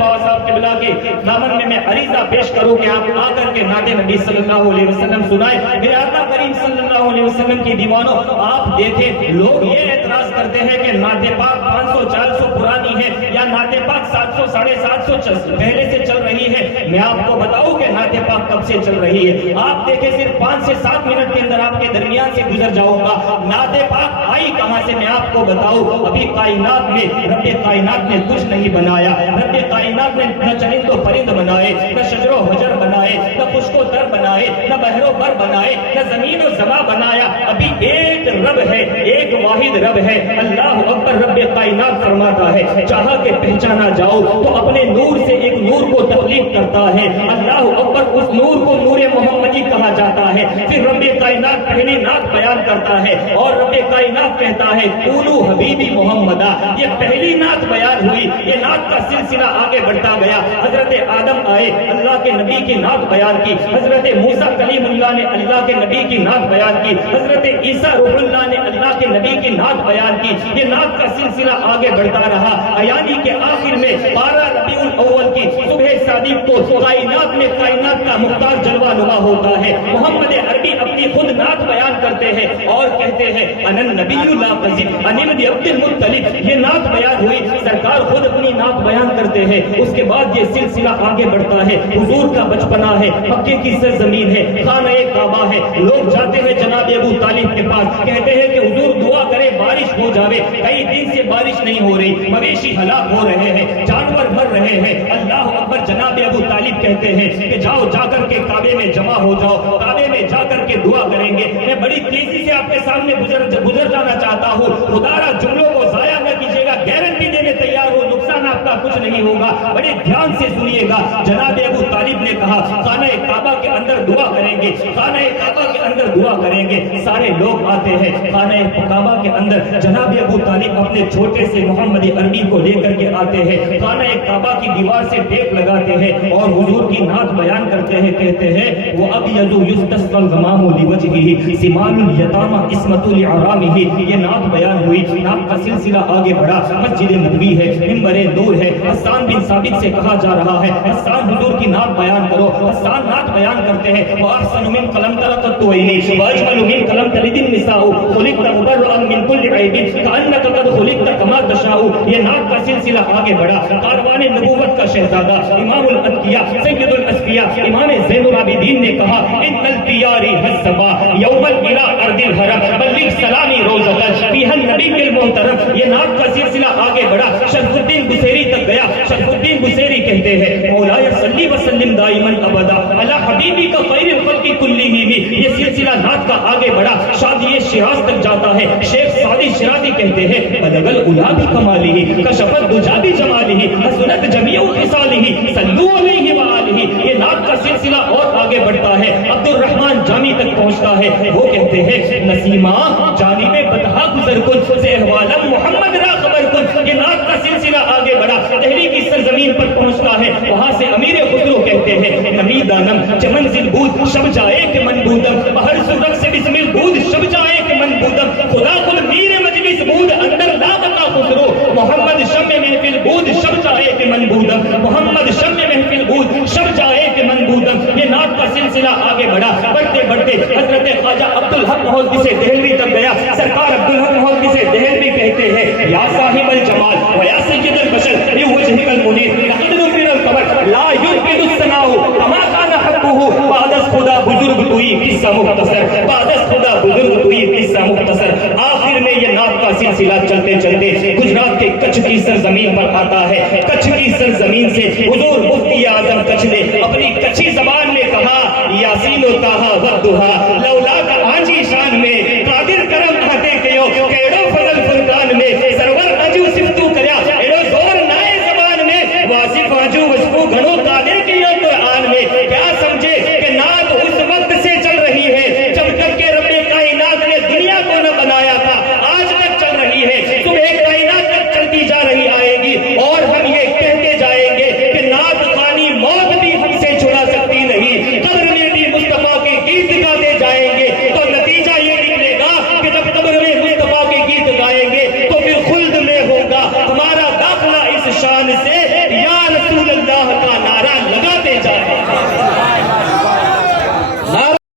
बाबा साहब क़िबला के दामन में मैं अरीज़ा पेश करूं कि आप आकर के नाते नबी सल्लल्लाहु अलैहि वसल्लम सुनाए। मेरे आका करीम सल्लल्लाहु अलैहि वसल्लम की दीवानों, आप देखें लोग ये एतराज करते हैं कि नाते पाक 500-400 पुरानी है या नाते पाक 700-750 पहले से चल रही है। मैं आपको बताऊं कि नाते पाक कब से चल रही है। आप देखें सिर्फ 5 से 7 मिनट के अंदर आपके दरमियान से गुजर जाऊंगा। नाते पाक आई कहां से मैं आपको बताऊं। अभी कायनात में रब्बे कायनात ने कुछ नहीं बनाया। रब्बे कायनात ने न चरिंदो परिंद बनाए, न शजरो हजर बनाए, न खुशको तर बनाए, न बहरो बर बनाए, न जमीन और जमा बनाया। अभी एक रब है, एक वाहिद रब है। अल्लाह अकबर। रब्बे कायनात फरमाता है चाहा के पहचाना जाओ तो अपने नूर से एक नूर को तख्लीक करता है। अल्लाह अकबर। उस नूर को नूर मोहम्मदी कहा जाता है। फिर रब्बे कायनात पहली नात बयान करता है और रब्बे कायनात कहता है कूलू हबीबी मोहम्मदा। ये पहली नात बयान हुई। ये नात का सिलसिला आगे बढ़ता गया। हजरत आदम आए, अल्लाह के नबी की नात बयान की। हजरत मूसा कलीमुल्लाह ने अल्लाह के नबी की नात बयान की। हजरत ईसा रूहुल्लाह ने अल्लाह के नबी की नात बयान की। ये नात का सिलसिला आगे बढ़ता रहा। यानी के आखिर में 12 रबीउल अव्वल की सुबह सादिक को कायनात में कायनात का मुख्तार जलवा नुमा होता है। मोहम्मद अरबी अपनी खुद नात बयान करते हैं और कहते हैं अनन नबियुल ला कज़िब अनिल अब्दुल मुत्तलिब। ये नात बयान हुई, सरकार खुद अपनी नात बयान करते हैं। उसके बाद ये सिलसिला आगे बढ़ता है। हुजूर का बचपना है, मक्के की सरजमीन है, खाना-ए काबा है। लोग जाते हैं जनाब अबू तालिब के पास, कहते हैं कि हुजूर दुआ करें बारिश हो जावे। कई दिन से बारिश नहीं हो रही, मवेशी हलाक हो रहे हैं, जानवर मर रहे हैं। अल्लाह अकबर। जनाब अबू तालिब कहते हैं कि जाओ जाकर के काबे में जमा हो जाओ, काबे में जाकर के दुआ करेंगे। मैं बड़ी तेजी से आपके सामने गुजर जाना चाहता हूँ। खुदारा जुमलों को जाया न कीजिएगा, गारंटी देने तैयार हो, नुकसान आपका कुछ नहीं होगा। बड़े ध्यान से सुनिएगा। जनाब अबू तालिब ने कहा खाना-ए काबा के अंदर दुआ करेंगे, खाना-ए काबा के अंदर दुआ करेंगे। सारे लोग आते हैं खाना-ए काबा के अंदर। जनाब अबू तालिब अपने छोटे से मोहम्मदी अरबी को लेकर के आते हैं, खाना-ए काबा की दीवार से टेप लगाते हैं और हुजूर की नात बयान करते हैं। कहते हैं वो अब यजु युस्तस्कल गमामु लिवजहिही सिमानुल यतामा इस्मतुल अरामिही। ये नात बयान हुई। नात का सिलसिला आगे बढ़ा। मस्जिद नबवी है, मिंबरे नूर है। हसन बिन साबित से कहा जा रहा है हसन हुजूर की नात बयान करो। हसन नात बयान करते हैं व अहसनु मिन कलम तरकत वैनी व अजमलु मिन कलम तलिदिन निसाउ खुलिक़त मुबर्रअन मिन कुल्लि ऐबिन कअन्नका क़द खुलिक़त कमा तशाउ। ये नात का सिलसिला आगे बढ़ा। कारवाने नबूवत का शहजादा इमामुल अत्किया सय्यदुल अस्फिया इमाम ज़ैनुल आबिदीन ने कहा इन्नल तियारी हस्सबा यौमल इला अर्दिल हरम बल्लिग सलामी रोज़तन फीहन नबीयुल मुहतरम। ये नात का सिलसिला आगे बढ़ा, शरफुद्दीन बुसेरी तक गया। शरफुद्दीन बुसेरी कहते हैं मौलाया सल्ली व सल्लिम दाइमन अबदा अला हबीबी का खैरुल खल्क़ि कुल्लिही। ये सिलसिला नात का आगे बढ़ा, शादी शिराज तक जाता है। शेख सादी शिराजी कहते हैं बलगल उला भी कमालिही कशफत दुजा भी जमालिही हसनत जमीउ खिसालिही सल्लू अलैहि व आलिही। ये नात का सिलसिला और आगे बढ़ता है, अब्दुल रहमान जामी तक पहुंचता है। वो कहते हैं नसीमा जानिबे बतहा गुजर कुन से अहवालम मोहम्मद रा खबर कुन। ये नात का सिलसिला आगे बढ़ा, दिल्ली की सरजमीन पर पहुंचता है। वहां से अमीर खुसरो कहते हैं नमी दानम चमंजिल बूद शब जाए के मनबूदम बहर सुरख से बिस्मिल बूद शब जाए के मनबूदम खुदा खुद मीर मजलिस बूद अंदर दावता खुसरो मोहम्मद शम्मे महफिल बूद शब जाए के मनबूदम मोहम्मद शम्मे महफिल बूद शब जाए के मनबूदम। ये नात का सिलसिला आगे बढ़ा। बढ़ते बढ़ते हजरत ख्वाजा अब्दुल हक मौलवी से देहलवी तक गया। सरकार अब्दुल हक मौलवी से देहलवी कहते हैं या साहिबल जमाल व या सय्यदुल बशर बिवजहिकल मुनीर लक़द नुफ़िरल क़बर ला युफ़िदुस सनाउ कमा कान हक़्क़ुहु बादस खुदा बुजुर्ग तुई किस्सा मुख्तसर बादस खुदा बुजुर्ग तुई किस्सा मुख्तसर। आखिर में ये नात का सिलसिला चलते चलते गुजरात के कच्छ की सरजमीन पर आता है। कच्छ की सरजमीन से हुजूर मुफ्ती आजम कच्छ ने अपनी कच्ची जबान में कहा यासीन व ताहा वद्दुहा लौला का आंजी शान में कादिर करम आते कयो केड़ो फजल फुरकान में सरवर अजू सिफ्तू करया एड़ो जोर नाए जबान में वासिफ अजू वस्को घणो कादिर कयो कुरान में। क्या समझे कि नात उस वक्त से चल रही है जब तक के रब्बे कायनात ने दुनिया को न बनाया था, आज तक चल रही है, सुबह कायनात तक चलती जा रही आएगी। और हम ये कहते जाएंगे कि नात खानी मौत भी हमसे छुड़ा सकती नहीं, कब्र में भी मुस्तफा के गीत गाते जाएंगे तो नतीजा ये निकलेगा कि जब कब्र में मुस्तफा के गीत गाएंगे तो फिर खुल्द में होगा हमारा दाखला इस शान से या رسول